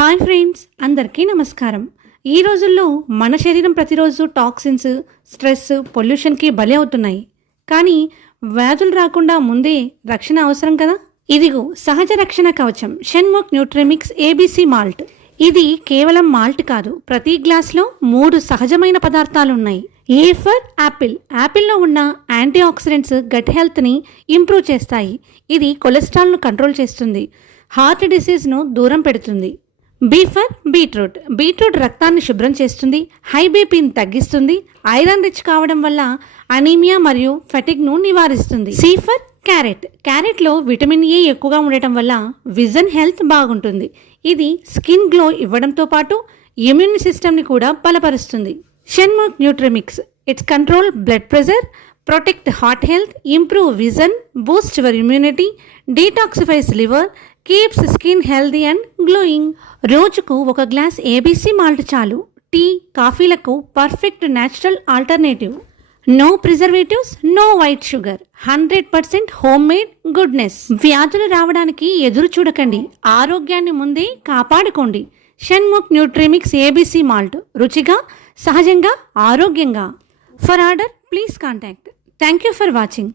Hi friends, అందరికీ నమస్కారం. ఈ రోజుల్లో మన శరీరం ప్రతిరోజు టాక్సిన్స్, స్ట్రెస్, పొల్యూషన్కి బలి అవుతున్నాయి. కానీ వ్యాధులు రాకుండా ముందే రక్షణ అవసరం కదా. ఇదిగో సహజ రక్షణ కవచం షణ్ముఖ్ న్యూట్రిమిక్స్ ఏబీసీ మాల్ట్. ఇది కేవలం మాల్ట్ కాదు, ప్రతి గ్లాస్లో 3 సహజమైన పదార్థాలు ఉన్నాయి. A for apple. యాపిల్లో ఉన్న యాంటీ ఆక్సిడెంట్స్ గట్ హెల్త్ని ఇంప్రూవ్ చేస్తాయి. ఇది కొలెస్ట్రాల్ను కంట్రోల్ చేస్తుంది, హార్ట్ డిసీజ్ను దూరం పెడుతుంది. Be for beetroot. బీట్రూట్ రక్తాన్ని శుభ్రం చేస్తుంది, హై బీపీని తగ్గిస్తుంది, ఐరన్ రిచ్ కావడం వల్ల అనీమియా మరియు ఫెటిగ్ను నివారిస్తుంది. C for carrot. క్యారెట్లో విటమిన్ ఏ ఎక్కువగా ఉండటం వల్ల విజన్ హెల్త్ బాగుంటుంది. ఇది స్కిన్ గ్లో ఇవ్వడంతో పాటు ఇమ్యూన్ సిస్టమ్ని కూడా బలపరుస్తుంది. Shanmukh nutrimix. It's control blood pressure, protect heart health, improve vision, boost your immunity, detoxifies liver, keeps skin healthy and glowing. రోజుకు 1 గ్లాస్ ఏబీసీ మాల్ట్ చాలు. టీ, కాఫీలకు perfect natural alternative. No preservatives, no white sugar, 100% homemade goodness. వ్యాధులు రావడానికి ఎదురు చూడకండి, ఆరోగ్యాన్ని ముందే కాపాడుకోండి. షణ్ముఖ్ న్యూట్రిమిక్స్ ఏబీసీ మాల్ట్, రుచిగా, సహజంగా, ఆరోగ్యంగా. For order please contact. Thank you for watching.